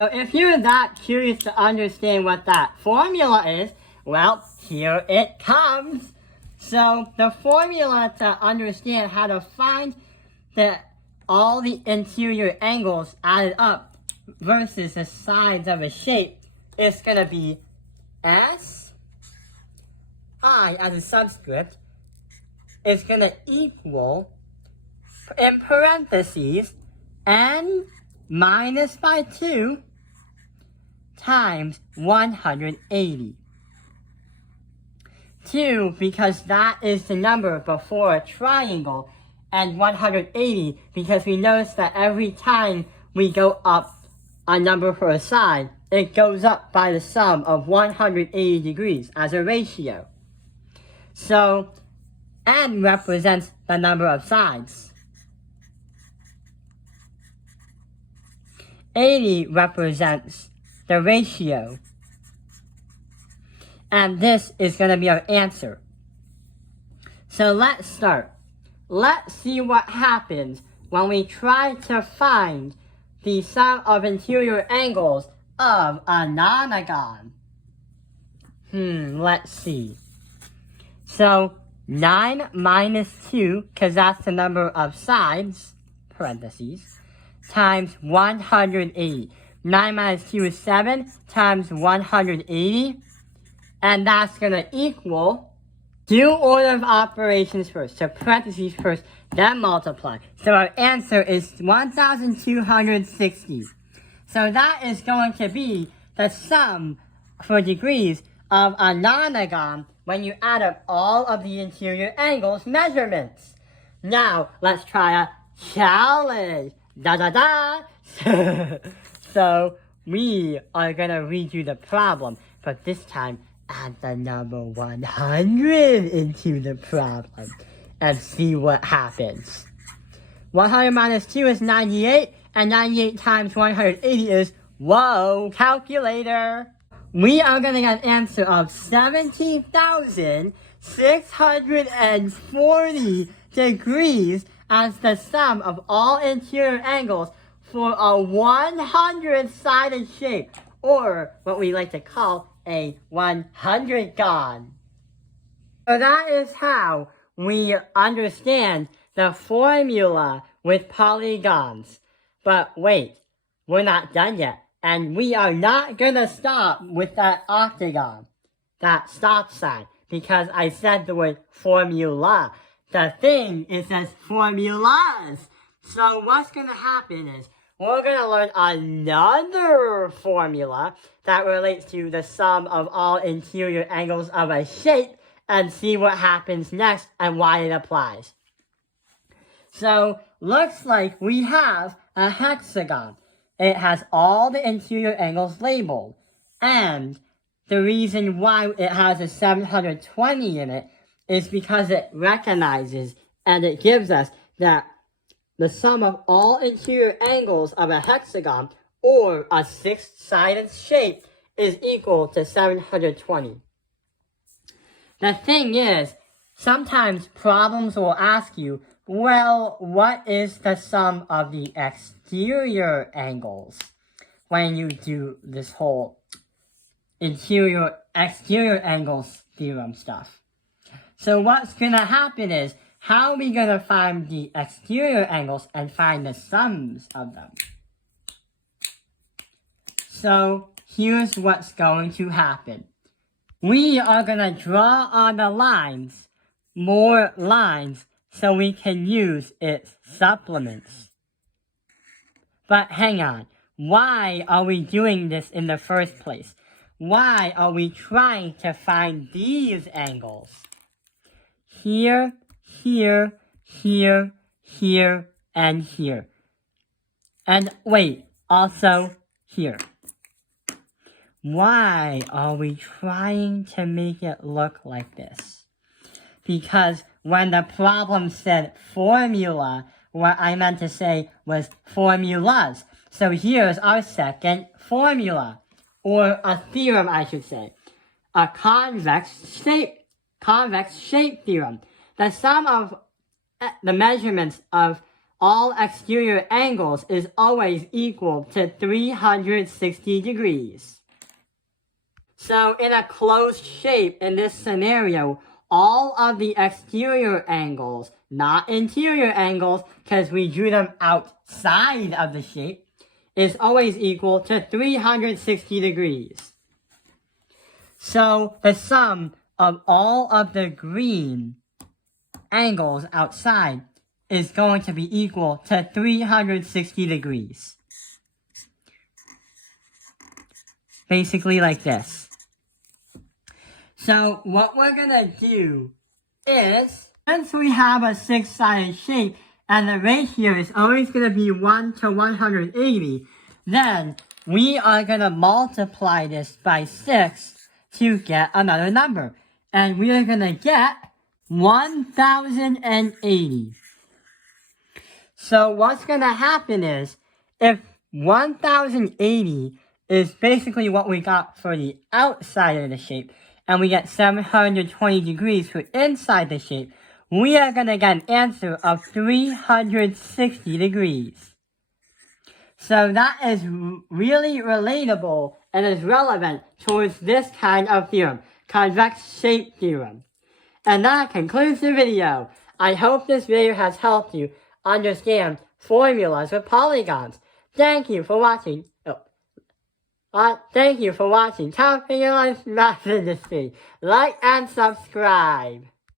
So if you're that curious to understand what that formula is, well, here it comes. So the formula to understand how to find all the interior angles added up versus the sides of a shape is going to be S I as a subscript is going to equal, in parentheses, n minus by 2 times 180. 2 because that is the number before a triangle, and 180 because we notice that every time we go up a number for a side, it goes up by the sum of 180 degrees as a ratio. So n represents the number of sides. 80 represents the ratio. And this is going to be our answer. So let's start. Let's see what happens when we try to find the sum of interior angles of a nonagon. Let's see. So 9 minus 2, because that's the number of sides, parentheses, times 180. 9 minus 2 is 7 times 180. And that's going to equal, do order of operations first, so parentheses first, then multiply. So our answer is 1,260. So that is going to be the sum for degrees of a nonagon when you add up all of the interior angles measurements. Now, let's try a challenge. Da da da! So, we are going to read you the problem, but this time, add the number 100 into the problem and see what happens. 100 minus 2 is 98, and 98 times 180 is, whoa, calculator! We are going to get an answer of 17,640 degrees as the sum of all interior angles for a 100-sided shape, or what we like to call a 100gon. So that is how we understand the formula with polygons. But wait, we're not done yet. And we are not gonna stop with that octagon, that stop sign, because I said the word formula. The thing, it says formulas. So what's gonna happen is, we're going to learn another formula that relates to the sum of all interior angles of a shape and see what happens next and why it applies. So, looks like we have a hexagon. It has all the interior angles labeled. And the reason why it has a 720 in it is because it recognizes and it gives us that the sum of all interior angles of a hexagon, or a six-sided shape, is equal to 720. The thing is, sometimes problems will ask you, well, what is the sum of the exterior angles? When you do this whole exterior angles theorem stuff. So what's gonna happen is, how are we going to find the exterior angles and find the sums of them? So, here's what's going to happen. We are going to draw on the lines, more lines, so we can use its supplements. But hang on, why are we doing this in the first place? Why are we trying to find these angles? Here, here, here, here, and here. And wait, also here. Why are we trying to make it look like this? Because when the problem said formula, what I meant to say was formulas. So here's our second formula, or a theorem I should say. A convex shape theorem. The sum of the measurements of all exterior angles is always equal to 360 degrees. So in a closed shape in this scenario, all of the exterior angles, not interior angles, because we drew them outside of the shape, is always equal to 360 degrees. So the sum of all of the green angles outside is going to be equal to 360 degrees. Basically like this. So what we're gonna do is, since we have a six-sided shape and the ratio is always gonna be 1 to 180, then we are gonna multiply this by 6 to get another number. And we are gonna get 1080. So what's gonna happen is, if 1080 is basically what we got for the outside of the shape, and we get 720 degrees for inside the shape, we are going to get an answer of 360 degrees. So that is really relatable and is relevant towards this kind of theorem, convex shape theorem. And that concludes the video. I hope this video has helped you understand formulas with polygons. Thank you for watching. Thank you for watching Top Figure Life Math Industry. Like and subscribe.